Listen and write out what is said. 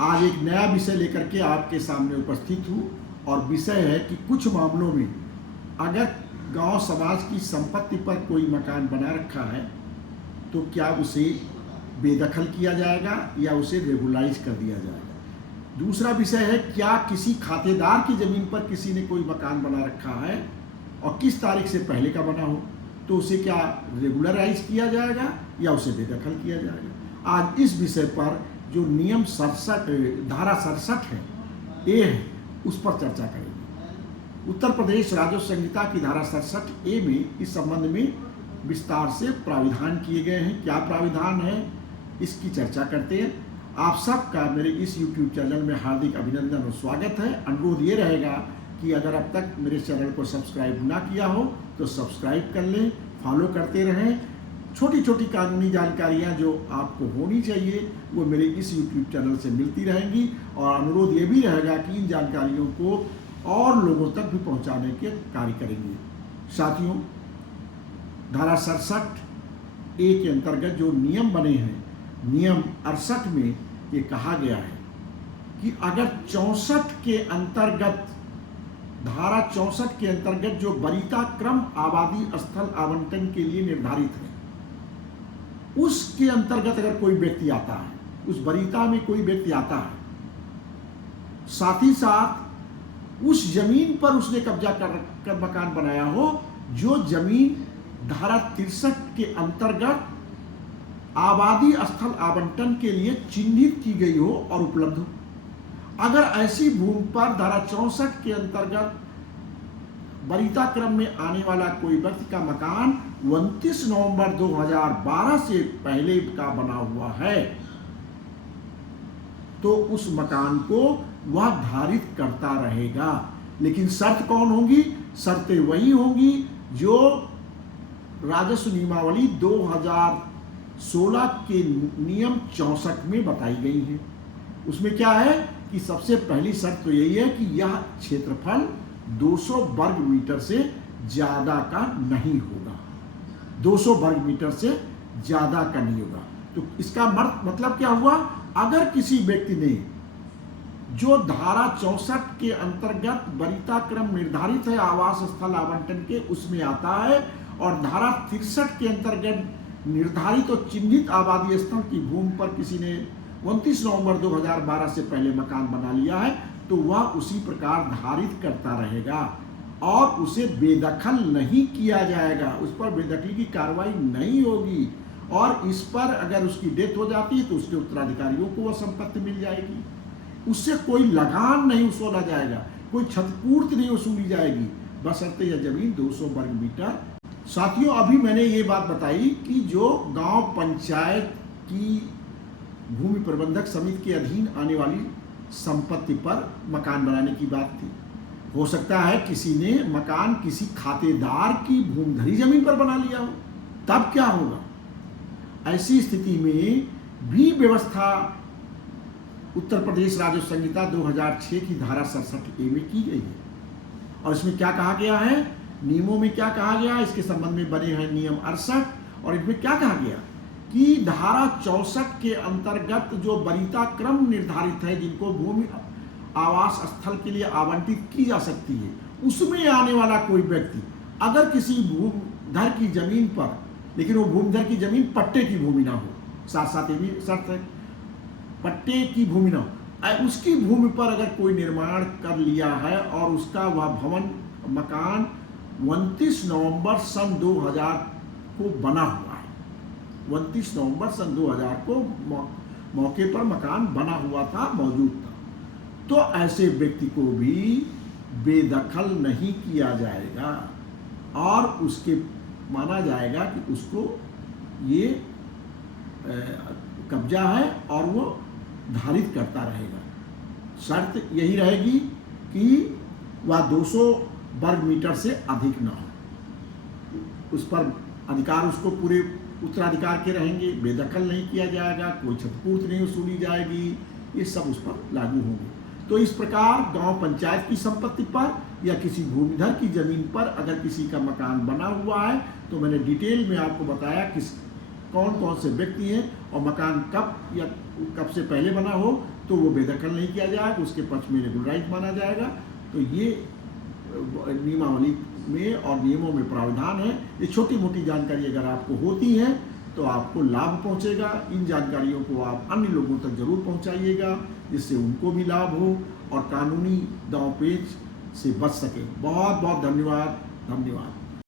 आज एक नया विषय लेकर के आपके सामने उपस्थित हूँ और विषय है कि कुछ मामलों में अगर गांव समाज की संपत्ति पर कोई मकान बना रखा है तो क्या उसे बेदखल किया जाएगा या उसे रेगुलाइज कर दिया जाएगा। दूसरा विषय है क्या किसी खातेदार की ज़मीन पर किसी ने कोई मकान बना रखा है और किस तारीख से पहले का बना हो तो उसे क्या रेगुलराइज किया जाएगा या उसे बेदखल किया जाएगा। आज इस विषय पर जो नियम 67 धारा 67 है ए है उस पर चर्चा करेंगे। उत्तर प्रदेश राजस्व संहिता की धारा 67 ए में इस संबंध में विस्तार से प्राविधान किए गए हैं। क्या प्राविधान है इसकी चर्चा करते हैं। आप सबका मेरे इस YouTube चैनल में हार्दिक अभिनंदन और स्वागत है। अनुरोध ये रहेगा कि अगर अब तक मेरे चैनल को सब्सक्राइब ना किया हो तो सब्सक्राइब कर लें, फॉलो करते रहें। छोटी छोटी कानूनी जानकारियां जो आपको होनी चाहिए वो मेरे इस YouTube चैनल से मिलती रहेंगी और अनुरोध ये भी रहेगा कि इन जानकारियों को और लोगों तक भी पहुंचाने के कार्य करेंगे। साथियों, धारा 67 ए के अंतर्गत जो नियम बने हैं, नियम 68 में ये कहा गया है कि अगर 64 के अंतर्गत धारा 64 के अंतर्गत जो वरीयता क्रम आबादी स्थल आवंटन के लिए निर्धारित है उसके अंतर्गत अगर कोई व्यक्ति आता है, उस वरीयता में कोई व्यक्ति आता है, साथ ही साथ उस जमीन पर उसने कब्जा कर मकान बनाया हो जो जमीन धारा 63 के अंतर्गत आबादी स्थल आवंटन के लिए चिन्हित की गई हो और उपलब्ध हो। अगर ऐसी भूमि पर धारा 64 के अंतर्गत वरीयता क्रम में आने वाला कोई व्यक्ति का मकान 29 नवंबर 2012 से पहले का बना हुआ है तो उस मकान को वह धारित करता रहेगा। लेकिन शर्त कौन होगी? शर्तें वही होंगी जो राजस्व नियमावली 2016 के नियम 64 में बताई गई है। उसमें क्या है कि सबसे पहली शर्त तो यही है कि यह क्षेत्रफल 200 वर्ग मीटर से ज्यादा का नहीं होगा। 200 वर्ग मीटर से ज्यादा का नहीं होगा। तो इसका मतलब क्या हुआ? अगर किसी व्यक्ति ने जो धारा 64 के अंतर्गत वरीयता क्रम निर्धारित है आवास स्थल आवंटन के उसमें आता है और धारा 63 के अंतर्गत निर्धारित और चिन्हित आबादी स्थल की भूमि पर किसी ने 29 नवंबर 2012 से पहले मकान बना लिया है तो वह उसी प्रकार धारित करता रहेगा और उसे बेदखल नहीं किया जाएगा। उस पर बेदखली की कार्रवाई नहीं होगी और इस पर अगर उसकी डेथ हो जाती है तो उसके उत्तराधिकारियों को वह संपत्ति मिल जाएगी। उससे कोई लगान नहीं वसूला जाएगा, कोई क्षतिपूर्ति नहीं वसूली जाएगी, बशर्ते यह जमीन 200 वर्ग मीटर। साथियों, अभी मैंने ये बात बताई कि जो गांव पंचायत की भूमि प्रबंधक समिति के अधीन आने वाली संपत्ति पर मकान बनाने की बात थी। हो सकता है किसी ने मकान किसी खातेदार की भूमिधरी जमीन पर बना लिया हो, तब क्या होगा? ऐसी स्थिति में भी व्यवस्था उत्तर प्रदेश राजस्व संहिता 2006 की धारा 67 ए में की गई है। और इसमें क्या कहा गया है? नियमों में क्या कहा गया? इसके संबंध में बने हैं नियम 68 और इसमें क्या कहा गया कि धारा 64 के अंतर्गत जो वरीयता क्रम निर्धारित है जिनको भूमि आवास स्थल के लिए आवंटित की जा सकती है उसमें आने वाला कोई व्यक्ति अगर किसी भूमिधर की जमीन पर, लेकिन वो भूमिधर की जमीन पट्टे की भूमि ना हो, साथ साथ ये भी शर्त है पट्टे की भूमि ना हो, उसकी भूमि पर अगर कोई निर्माण कर लिया है और उसका वह भवन मकान 29 नवंबर सन 2000 को बना हुआ है, 29 नवंबर सन 2000 को मौके पर मकान बना हुआ था, मौजूद था, तो ऐसे व्यक्ति को भी बेदखल नहीं किया जाएगा और उसके माना जाएगा कि उसको ये कब्जा है और वो धारित करता रहेगा। शर्त यही रहेगी कि वह 200 वर्ग मीटर से अधिक ना हो, उस पर अधिकार उसको पूरे उत्तराधिकार के रहेंगे, बेदखल नहीं किया जाएगा, कोई क्षतिपूर्ति नहीं वसूली जाएगी, ये सब उस पर लागू होंगे। तो इस प्रकार गांव पंचायत की संपत्ति पर या किसी भूमिधर की जमीन पर अगर किसी का मकान बना हुआ है तो मैंने डिटेल में आपको बताया किस कौन कौन से व्यक्ति हैं, और मकान कब से पहले बना हो तो वो बेदखल नहीं किया जाएगा, उसके पक्ष में रेगुलराइज माना जाएगा। तो ये नियमावली में और नियमों में प्रावधान है। ये छोटी मोटी जानकारी अगर आपको होती है तो आपको लाभ पहुंचेगा। इन जानकारियों को आप अन्य लोगों तक जरूर पहुंचाइएगा, जिससे उनको भी लाभ हो और कानूनी दांवपेच से बच सके। बहुत बहुत धन्यवाद।